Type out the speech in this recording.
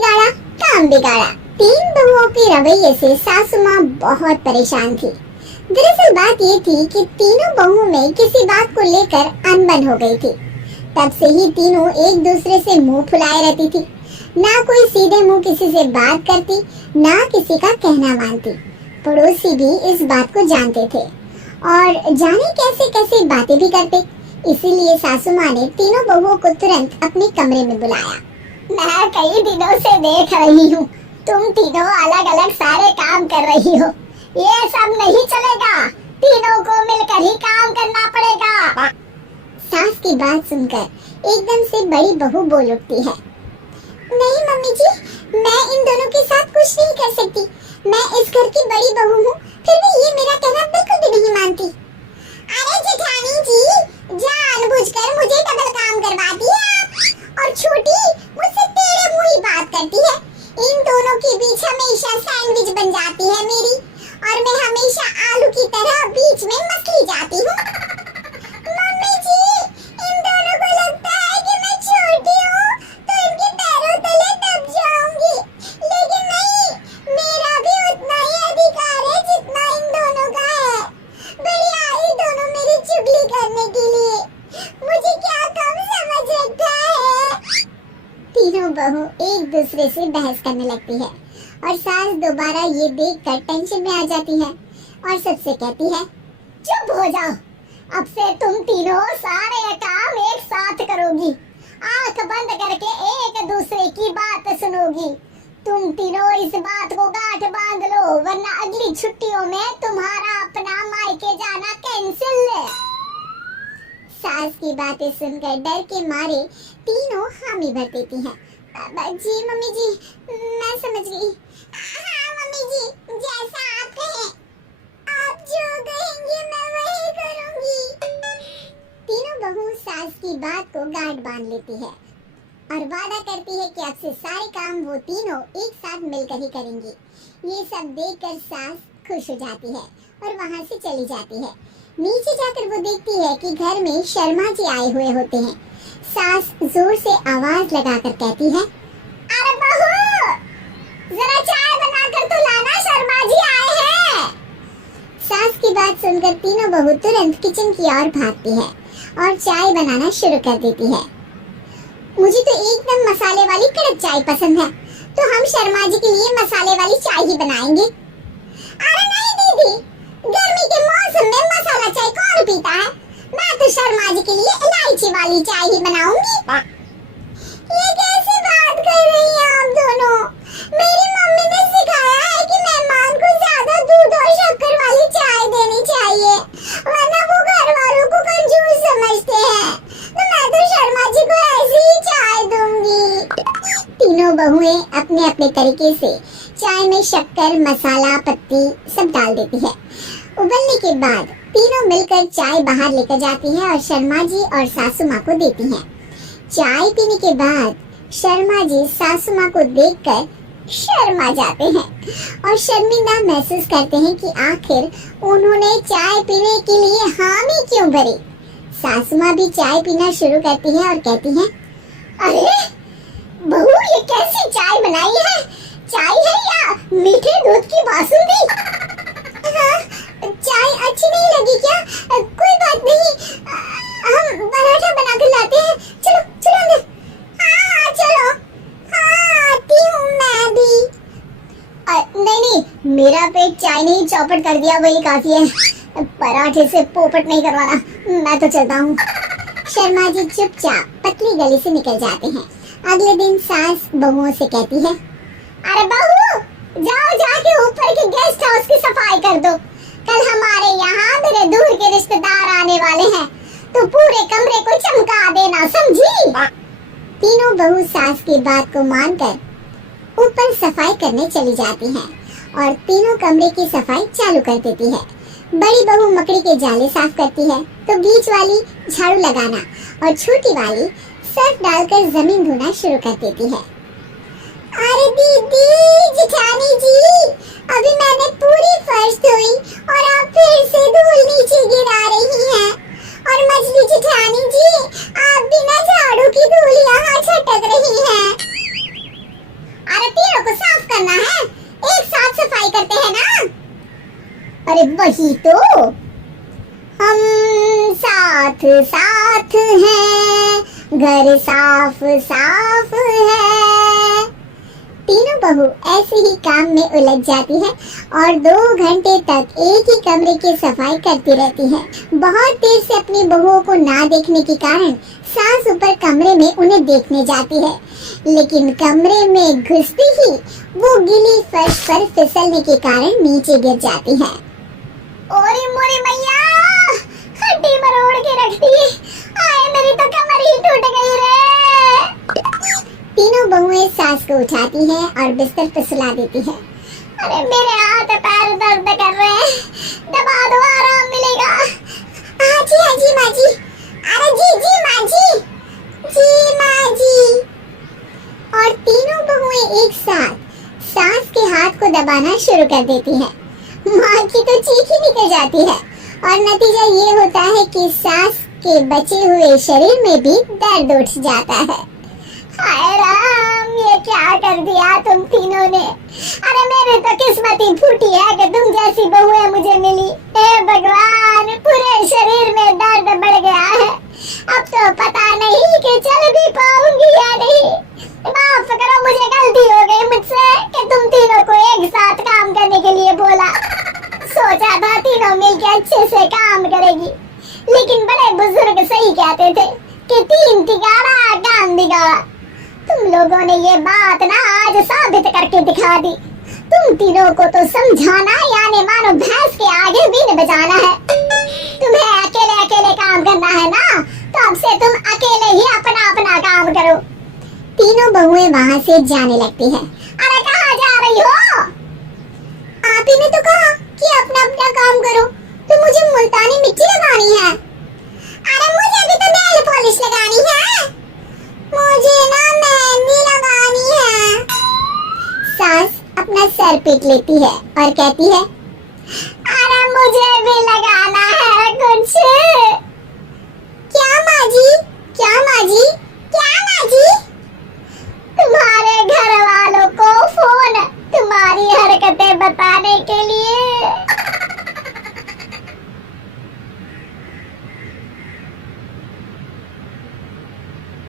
बिगाड़ा काम बिगाड़ा। तीन बहुओं के रवैये से सासू माँ बहुत परेशान थी। दरअसल बात ये थी कि तीनों बहुओं में किसी बात को लेकर अनबन हो गई थी। तब से ही तीनों एक दूसरे से मुंह फुलाए रहती थी। ना कोई सीधे मुंह किसी से बात करती, ना किसी का कहना मानती। पड़ोसी भी इस बात को जानते थे और जाने कैसे कैसे बातें भी करते। इसीलिए सासू माँ ने तीनों बहुओं को तुरंत अपने कमरे में बुलाया। मैं कई दिनों से देख रही हूँ, तुम तीनों अलग अलग सारे काम कर रही हो। ये सब नहीं चलेगा, तीनों को मिलकर ही काम करना पड़ेगा। सास की बात सुनकर एकदम से बड़ी बहू बोल उठती है। नहीं मम्मी जी, मैं इन दोनों के साथ कुछ नहीं कर सकती। मैं इस घर की बड़ी बहू हूँ, फिर भी ये मेरा कहना बिल्कुल भी नहीं मानती। अरे जेठानी जी, जानबूझकर मुझे डबल काम करवाती है आप। और छोटी मुझसे टेढ़े मुंह ही बात करती है। इन दोनों के बीच हमेशा सैंडविच बन जाती है मेरी, और मैं हमेशा आलू की तरह बीच में मसली जाती हूँ। मम्मी जी, इन दोनों को लगता है कि मैं छोटी हूँ तो इनके पैरों तले दब जाऊंगी, लेकिन नहीं, मेरा भी उतना ही अधिकार है जितना इन दोनों का है। बड़ी आई दोनों मेरी चुगली करने के लिए, मुझे क्या कम समझ रखा है। तीनों बहू एक दूसरे से बहस करने लगती है और सास दोबारा ये देखकर टेंशन में आ जाती है और सबसे कहती है, चुप हो जाओ, अब से तुम तीनों सारे काम एक साथ करोगी। आंख बंद करके एक दूसरे की बात सुनोगी। तुम तीनों इस बात को गांठ बांध लो, वरना अगली छुट्टियों में तुम्हारा अपना मायके जाना कैंसिल है। सास की बातें सुनकर डर के मारे तीनों हामी भर देती हैं। जी मम्मी जी, मैं समझ गई। हाँ मम्मी जी, जैसा आप कहें, आप जो कहेंगी मैं वही करूंगी। तीनों बहू सास की बात को गांठ बांध लेती है और वादा करती है कि अब से सारे काम वो तीनों एक साथ मिलकर ही करेंगी। ये सब देखकर सास खुश हो जाती है और वहाँ से चली जाती है। नीचे जाकर वो देखती है कि घर में शर्मा जी आए हुए होते हैं। सास जोर से आवाज लगाकर कहती है, अरे बहू, जरा चाय बनाकर तो लाना, शर्मा जी आए हैं। सास की बात सुनकर तीनों बहू तुरंत किचन की ओर भागती है और चाय बनाना शुरू कर देती है। मुझे तो एकदम मसाले वाली कड़क चाय पसंद है, तो हम शर्मा जी के लिए मसाले वाली चाय ही बनाएंगे। अरे नहीं दीदी, गर्मी के मौसम में मसाला चाय कौन पीता है? मैं तो शर्मा जी के लिए इलायची वाली चाय ही बनाऊंगी। ये कैसी बात कर रही हैं आप दोनों? मेरी मम्मी ने सिखाया है कि मेहमान को ज्यादा दूध और शक्कर वाली चाय देनी चाहिए, वरना वो घर वालों को कंजूस समझते हैं। तो मैं तो शर्मा जी को ऐसी ही चाय दूंगी। तीनों बहुएं अपने अपने तरीके से चाय में शक्कर, मसाला, पत्ती सब डाल देती है। उबलने के बाद तीनों मिलकर चाय बाहर लेकर जाती है और शर्मा जी और सासू माँ को देती हैं। चाय पीने के बाद शर्मा जी सासू माँ को देखकर शर्मा जाते हैं और शर्मिंदा महसूस करते हैं कि आखिर उन्होंने चाय पीने के लिए हामी क्यों भरी। सासू माँ भी चाय पीना शुरू करती है और कहती है, अरे बहू, ये कैसी चाय बनाई है? चाय है या मीठे दूध की बासुंदी? हाँ, चाय अच्छी नहीं लगी क्या? कोई बात नहीं, हम पराठा बनाकर लाते हैं। चलो चलो अंदर। हाँ चलो। हाँ, आती हूँ मैं भी। नहीं, मेरा पेट चाय नहीं चौपट कर दिया वही काफी है। पराठे से पोपट नहीं करवाना, मैं तो चलता हूँ। शर्मा जी चुपचाप पतली गली से निकल जाते हैं। अगले दिन सास बहुओं से कहती है, अरे बहू, जाओ जाके ऊपर के गेस्ट हाउस की सफाई कर दो। कल हमारे यहाँ मेरे दूर के रिश्तेदार आने वाले हैं, तो पूरे कमरे को चमका देना, समझी? तीनों बहू सास की बात को मानकर ऊपर सफाई करने चली जाती हैं और तीनों कमरे की सफाई चालू कर देती है। बड़ी बहू मकड़ी के जाले साफ करती है, तो बीच वाली झाड़ू लगाना और छोटी वाली सर्फ डालकर जमीन धोना शुरू कर देती है। अरे दीदी, जेठानी जी, अभी मैंने पूरी फर्श धोई और आप फिर से धूल नीचे गिरा रही हैं। और मछली जेठानी जी, आप बिना झाड़ू की धूल यहाँ छटक रही हैं। अरे वही तो, हम साथ साथ हैं, घर साफ साफ है। तीनों बहू ऐसे ही काम में उलझ जाती है और 2 घंटे तक एक ही कमरे की सफाई करती रहती है। बहुत देर से अपनी बहुओं को ना देखने के कारण सास ऊपर कमरे में उन्हें देखने जाती है, लेकिन कमरे में घुसती ही वो गीली फर्श पर फिसलने के कारण नीचे गिर जाती है। ओरे मोरे मैया, हड्डी मरोड़ के रख दी, आए मेरी तो कमर ही टूट गई रे। तीनों बहुएं सास को उठाती हैं और बिस्तर पर सुला देती है। अरे मेरे हाथ पैर दर्द कर रहे हैं, दबा दो, आराम मिलेगा। हाँ जी माँ जी। अरे जी माँ जी। और तीनों बहुएं एक साथ सास के हाथ को दबाना शुरू कर देती हैं। माँ की तो चीख ही निकल जाती है और नतीजा ये होता है कि सास के बचे हुए शरीर में भी दर्द उठ जाता है। हाय राम, ये क्या कर दिया तुम तीनों ने। अरे मेरी तो किस्मत ही फूटी है कि तुम जैसी बहुएं मुझे मिली। हे भगवान, पूरे शरीर में दर्द बढ़ गया है। अब तो पता नहीं कि चल भी पाऊंगी या नहीं। माफ करो, मुझे गलती हो गई मुझसे कि तुम तीनों को एक साथ काम करने के लिए बोला। सोचा था तीनों मिलकर अच्छे से काम करेगी, लेकिन बड़े बुजुर्ग सही कहते थे कि 3 तिगाड़ा काम बिगाड़ा। तुम लोगों ने ये बात ना आज साबित करके दिखा दी। तुम तीनों को तो समझाना यानी मानो भैंस के आगे बीन बजाना है। तुम्हें अकेले अकेले काम करना है ना, तो अब से तुम अकेले ही अपना अपना काम करो। तीनों बहुएं वहाँ से जाने लगती हैं। अरे कहाँ जा रही हो? आप ही ने तो कहा कि अपना अपना काम करो, तो मुझे मुल्तानी मिट्टी लगानी है। अरे मुझे भी तो नेल पॉलिश लगानी है। मुझे ना मेहंदी लगानी है। सास अपना सर पीट लेती है और कहती है, अरे मुझे भी लगाना है कुछ। क्या माँ जी? तुम्हारे घर वाले